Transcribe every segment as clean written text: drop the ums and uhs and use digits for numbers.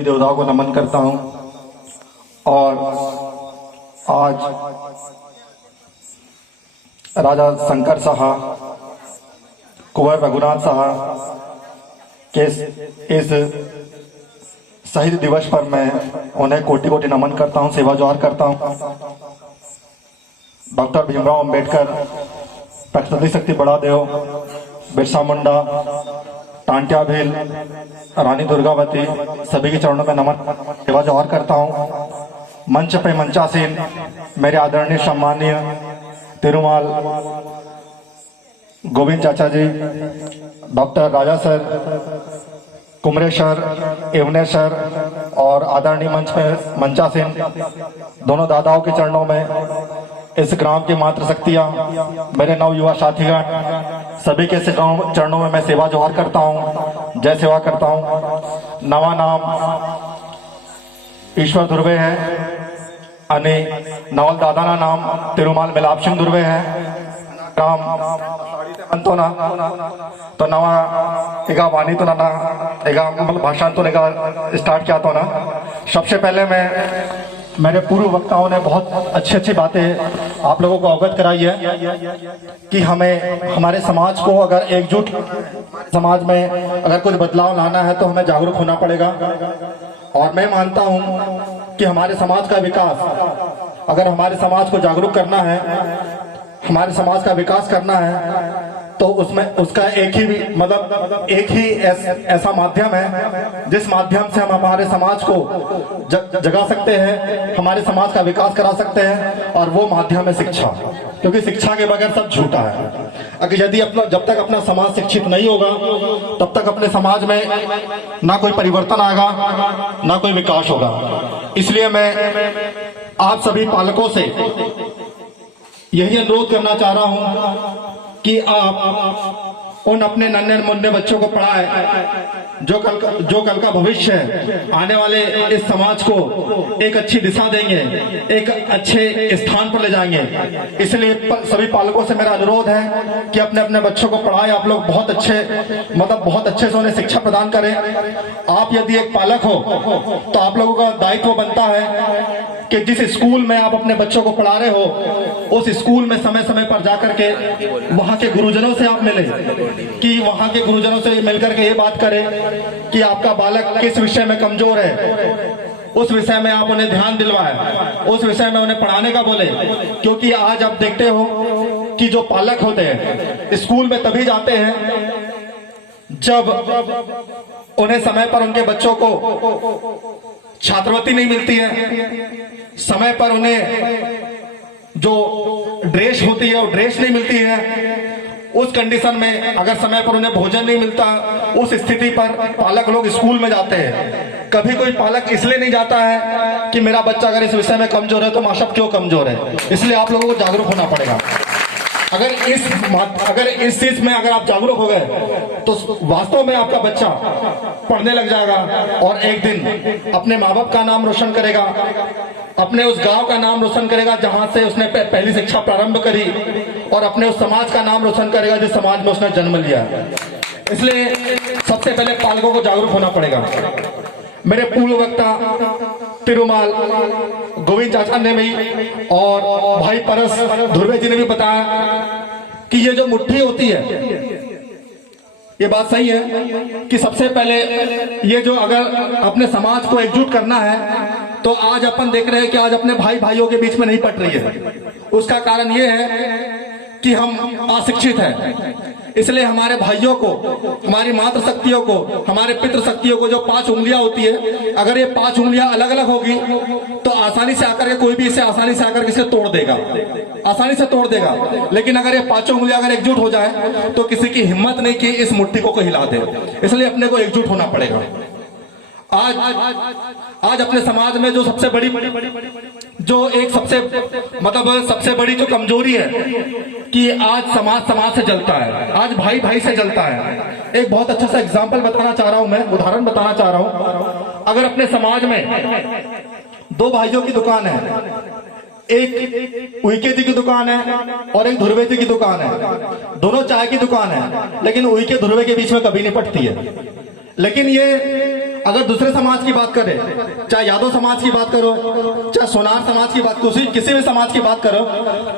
देवताओं को नमन करता हूं और आज राजा शंकर साहा, कुंवर रघुनाथ साहा के इस शहीद दिवस पर मैं उन्हें कोटि कोटि नमन करता हूं, सेवा जोहार करता हूं। डॉक्टर भीमराव अंबेडकर, प्रकृति शक्ति बड़ादेव, बिरसा मुंडा, टांटिया भील, रानी दुर्गावती, सभी के चरणों में नमन, सेवा जोहार करता हूं। मंच पे मंचासीन मेरे आदरणीय सम्मानीय तिरुमाल गोविंद चाचा जी, डॉक्टर राजा सर, कुमरे सर, एवने सर और आदरणीय मंच पे मंचासीन दोनों दादाओं के चरणों में, इस ग्राम की मातृ शक्तियां, मेरे नव युवा साथीगण, सभी के चरणों में मैं सेवा जोहार करता हूं, जय सेवा करता हूं। नवा नाम ईश्वर धुर्वे है અને નવલ દાદાના નામ તિરુમાલ મિલાપ સિંહ ધુર્વે है। ग्राम तो ना तो नवा एगा वाणी तो ना एगा भाषण तो नेगा स्टार्ट किया तो ना। सबसे पहले मैं मेरे पूर्व वक्ताओं ने बहुत अच्छी बातें आप लोगों को अवगत कराई है कि हमें हमारे समाज को अगर एकजुट, समाज में अगर कुछ बदलाव लाना है तो हमें जागरूक होना पड़ेगा। और मैं मानता हूं कि हमारे समाज का विकास, अगर हमारे समाज को जागरूक करना है, हमारे समाज का विकास करना है, तो उसमें उसका एक ही ऐसा माध्यम है जिस माध्यम से हम हमारे समाज को जगा सकते हैं, हमारे समाज का विकास करा सकते हैं, और वो माध्यम है शिक्षा। क्योंकि शिक्षा के बगैर सब झूठा है। अगर यदि जब तक अपना समाज शिक्षित नहीं होगा तब तक अपने समाज में ना कोई परिवर्तन आएगा, ना कोई विकास होगा। इसलिए मैं आप सभी पालकों से यही अनुरोध करना चाह रहा हूं कि आप उन अपने नन्हे मुन्ने बच्चों को पढ़ाएं जो कल का भविष्य है, आने वाले इस समाज को एक अच्छी दिशा देंगे, एक अच्छे स्थान पर ले जाएंगे। इसलिए सभी पालकों से मेरा अनुरोध है कि अपने अपने बच्चों को पढ़ाएं। आप लोग बहुत अच्छे से उन्हें शिक्षा प्रदान करें। आप यदि एक पालक हो तो आप लोगों का दायित्व बनता है कि जिस स्कूल में आप अपने बच्चों को पढ़ा रहे हो उस स्कूल में समय समय पर जाकर के वहां के गुरुजनों से आप मिले, कि वहां के गुरुजनों से मिलकर के ये बात करें कि आपका बालक किस विषय में कमजोर है, उस विषय में आप उन्हें ध्यान दिलवाएं, उस विषय में उन्हें पढ़ाने का बोले। क्योंकि आज आप देखते हो कि जो पालक होते हैं स्कूल में तभी जाते हैं जब उन्हें समय पर उनके बच्चों को छात्रवृत्ति नहीं मिलती है, समय पर उन्हें जो ड्रेस होती है वो ड्रेस नहीं मिलती है। उस कंडीशन में अगर समय पर उन्हें भोजन नहीं मिलता, उस स्थिति पर पालक लोग स्कूल में जाते हैं। कभी कोई पालक इसलिए नहीं जाता है कि मेरा बच्चा अगर इस विषय में कमजोर है तो माँ बाप क्यों कमजोर है। इसलिए आप लोगों को जागरूक होना पड़ेगा। अगर इस चीज में अगर आप जागरूक हो गए तो वास्तव में आपका बच्चा पढ़ने लग जाएगा और एक दिन अपने माँ बाप का नाम रोशन करेगा, अपने उस गांव का नाम रोशन करेगा जहां से उसने पहली शिक्षा प्रारंभ करी, और अपने उस समाज का नाम रोशन करेगा जिस समाज में उसने जन्म लिया। इसलिए सबसे पहले पालकों को जागरूक होना पड़ेगा। मेरे पूर्व वक्ता तिरुमाल गोविंद चाचा ने भी और भाई परस धुर्वे जी ने भी बताया कि ये जो मुट्ठी होती है, ये बात सही है कि सबसे पहले ये जो अगर अपने समाज को एकजुट करना है तो आज अपन देख रहे हैं कि आज अपने भाइयों के बीच में नहीं पट रही है। उसका कारण ये है कि हम अशिक्षित हैं। इसलिए हमारे भाइयों को, हमारी मातृ शक्तियों को, हमारे पितृ शक्तियों को जो 5 उंगलियां होती है, अगर ये 5 उंगलियां अलग अलग होगी तो आसानी से आकर के कोई भी इसे आसानी से आकर के इसे तोड़ देगा, आसानी से तोड़ देगा। लेकिन अगर ये 5 उंगलियां अगर एकजुट हो जाए तो किसी की हिम्मत नहीं कि इस मुट्ठी को हिला दे। इसलिए अपने को एकजुट होना पड़ेगा। आज अपने समाज में जो सबसे बड़ी सबसे बड़ी जो कमजोरी है कि आज समाज से जलता है, आज भाई से जलता है। एक बहुत अच्छा सा एग्जाम्पल बताना चाह रहा हूं, मैं उदाहरण बताना चाह रहा हूं। अगर अपने समाज में 2 भाइयों की दुकान है, एक उइके जी की दुकान है और एक धुर्वे जी की दुकान है, दोनों चाय की दुकान है, लेकिन उइके धुर्वे के बीच में कभी नहीं पटती है। लेकिन ये अगर दूसरे समाज की बात करें, चाहे यादव समाज की बात करो, चाहे सोनार समाज की बात, किसी भी समाज की बात करो,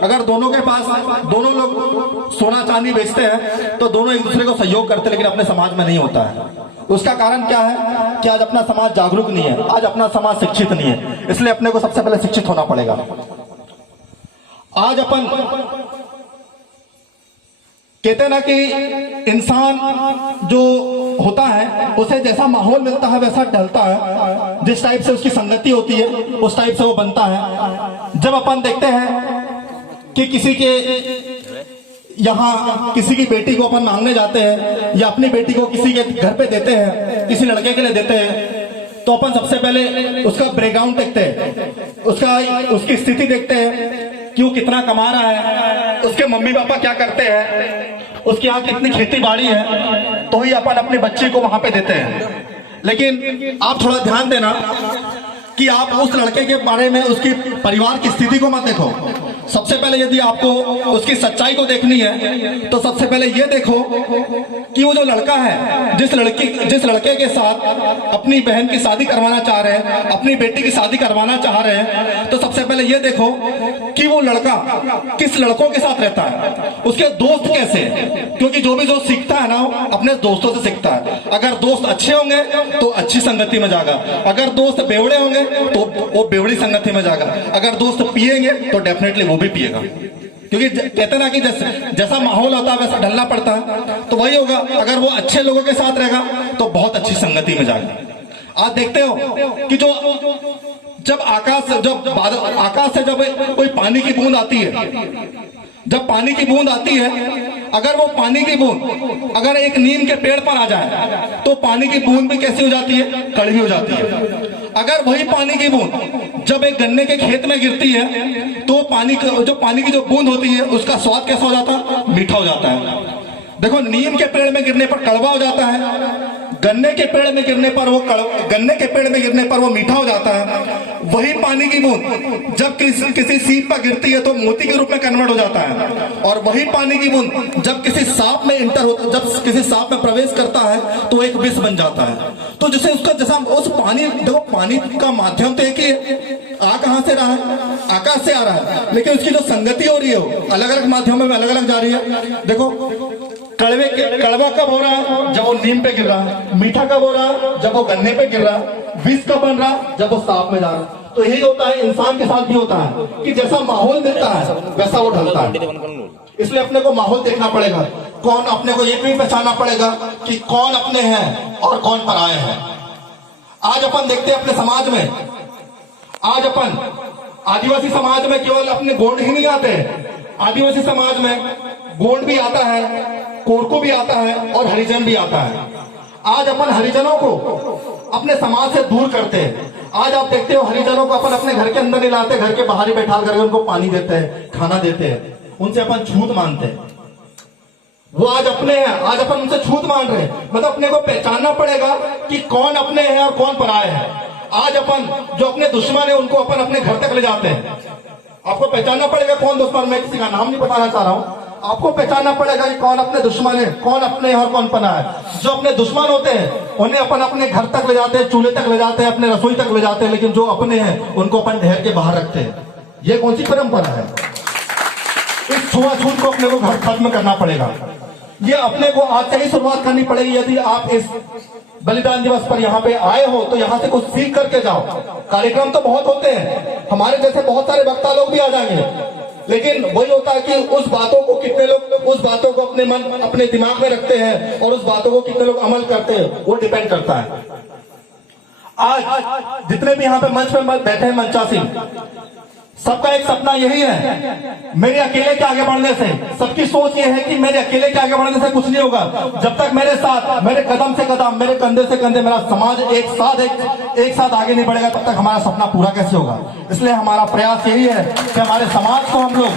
अगर दोनों के पास दोनों लोग सोना चांदी बेचते हैं तो दोनों एक दूसरे को सहयोग करते हैं, लेकिन अपने समाज में नहीं होता है। उसका कारण क्या है कि आज अपना समाज जागरूक नहीं है, आज अपना समाज शिक्षित नहीं है। इसलिए अपने को सबसे पहले शिक्षित होना पड़ेगा। आज अपन कहते हैं ना कि इंसान जो होता है उसे जैसा माहौल मिलता है वैसा ढलता है, जिस टाइप से उसकी संगति होती है उस टाइप से वो बनता है। जब अपन देखते हैं कि किसी के यहाँ किसी की बेटी को अपन मांगने जाते हैं या अपनी बेटी को किसी के घर पे देते हैं, किसी लड़के के लिए देते हैं, तो अपन सबसे पहले उसका बैकग्राउंड देखते हैं, उसकी स्थिति देखते हैं कि वो कितना कमा रहा है, उसके मम्मी पापा क्या करते हैं, उसके यहाँ कितनी खेती बाड़ी है, तो ही अपन अपने बच्चे को वहां पे देते हैं। लेकिन आप थोड़ा ध्यान देना कि आप उस लड़के के बारे में उसकी परिवार की स्थिति को मत देखो। सबसे पहले यदि आपको उसकी सच्चाई को देखनी है तो सबसे पहले ये देखो कि वो जो लड़का है, जिस लड़के के साथ अपनी बहन की शादी करवाना चाह रहे हैं, अपनी बेटी की शादी करवाना चाह रहे हैं, तो सबसे पहले ये देखो कि वो लड़का किस लड़कों के साथ रहता है, उसके दोस्त कैसे हैं। क्योंकि जो भी दोस्त सीखता है ना अपने दोस्तों से सीखता है। अगर दोस्त अच्छे होंगे तो अच्छी संगति में जाएगा, अगर दोस्त बेवड़े होंगे तो वो बेवड़ी संगति में जाएगा, अगर दोस्त पिएंगे तो डेफिनेटली वो भी पिएगा। क्योंकि कहते ना कि जैसा माहौल होता है वैसा ढलना पड़ता है, तो वही होगा। अगर वो अच्छे लोगों के साथ रहेगा तो बहुत अच्छी संगति में जाएगा। आज देखते हो कि जब आकाश से जब कोई पानी की बूंद आती है, जब पानी की बूंद आती है, अगर वो पानी की बूंद अगर एक नीम के पेड़ पर आ जाए तो पानी की बूंद भी कैसी हो जाती है, कड़वी हो जाती है। अगर वही पानी की बूंद जब एक गन्ने के खेत में गिरती है तो पानी की जो बूंद होती है उसका स्वाद कैसा हो जाता है, मीठा हो जाता है। देखो, नीम के पेड़ में गिरने पर कड़वा हो जाता है, गन्ने के पेड़ में गिरने पर वो मीठा हो जाता है। वही पानी की बूंद जब किसी सीप पर गिरती है तो मोती के रूप में कन्वर्ट हो जाता है, और वही पानी की बूंद जब किसी सांप में प्रवेश करता है तो एक विष बन जाता है। तो जैसे उस पानी का माध्यम तो एक ही है, आ कहां से रहा है, आकाश से आ रहा है, लेकिन उसकी जो संगति हो रही है अलग अलग माध्यमों में अलग अलग जा रही है। देखो, कड़वा कब हो रहा है, जब वो नीम पे गिर रहा है, मीठा कब हो रहा है, जब वो गन्ने पे गिर रहा है, विष कब बन रहा है, जब वो सांप में जा रहा है। तो यही होता है, इंसान के साथ भी होता है कि जैसा माहौल मिलता है वैसा वो ढलता है। इसलिए अपने को माहौल देखना पड़ेगा, कौन अपने को ये भी पहचानना पड़ेगा कि कौन अपने हैं और कौन पराये हैं। आज अपन देखते हैं अपने समाज में, आज अपन आदिवासी समाज में केवल अपने गोंड ही नहीं आते, आदिवासी समाज में गोंड भी आता है, कोरकू भी आता है और हरिजन भी आता है। आज अपन हरिजनों को अपने समाज से दूर करते हैं। आज आप देखते हो हरिजनों को अपन अपने घर के अंदर नहीं लाते, घर के बाहर ही बैठा करके उनको पानी देते हैं, खाना देते हैं, उनसे अपन छूत मांगते हैं। वो आज अपने हैं, आज अपन उनसे छूत मांग रहे हैं। मतलब अपने को पहचानना पड़ेगा कि कौन अपने हैं और कौन पराये हैं। आज अपन जो अपने दुश्मन है उनको अपन अपने घर तक ले जाते हैं। आपको पहचानना पड़ेगा कौन दुश्मन, मैं किसी का नाम नहीं बताना चाह रहा हूं, आपको पहचानना पड़ेगा कि कौन अपने दुश्मन है, कौन अपने हैं और कौन पना है। जो अपने दुश्मन होते हैं उन्हें अपन अपने घर तक ले जाते हैं, चूल्हे तक ले जाते हैं, अपने रसोई तक ले जाते हैं, लेकिन जो अपने हैं उनको अपन ढेर के बाहर रखते हैं। ये कौन सी परंपरा है? इस छुआछूत को अपने को घर खत्म करना पड़ेगा। ये अपने को आज से ही शुरुआत करनी पड़ेगी। यदि आप इस बलिदान दिवस पर यहाँ पे आए हो तो यहाँ से कुछ सीख करके जाओ। कार्यक्रम तो बहुत होते हैं, हमारे जैसे बहुत सारे वक्ता लोग भी आ जाएंगे, लेकिन वही होता है कि उस बातों को कितने लोग उस बातों को अपने दिमाग में रखते हैं और उस बातों को कितने लोग अमल करते हैं वो डिपेंड करता है। आज जितने भी यहाँ पे मंच पे बैठे हैं मंचासी, सबका एक सपना यही है, मेरे अकेले के आगे बढ़ने से, सबकी सोच ये है कि मेरे अकेले के आगे बढ़ने से कुछ नहीं होगा। जब तक मेरे साथ, मेरे कदम से कदम, मेरे कंधे से कंधे मेरा समाज एक साथ आगे नहीं बढ़ेगा, तब तक हमारा सपना पूरा कैसे होगा। इसलिए हमारा प्रयास यही है कि हमारे समाज को हम लोग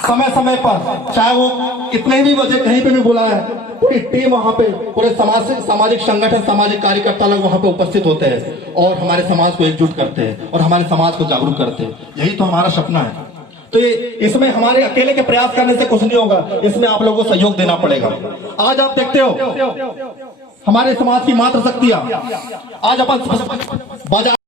समय समय पर, चाहे वो कितने भी बजे कहीं पे भी बुलाया है, पूरी टीम वहां पे, पूरे सामाजिक संगठन, सामाजिक कार्यकर्ता लोग वहां पे उपस्थित होते हैं और हमारे समाज को एकजुट करते हैं और हमारे समाज को जागरूक करते हैं। यही तो हमारा सपना है। तो ये इसमें हमारे अकेले के प्रयास करने से कुछ नहीं होगा, इसमें आप लोगों को सहयोग देना पड़ेगा। आज आप देखते हो हमारे समाज की मातृ शक्तियां आज अपन बाजार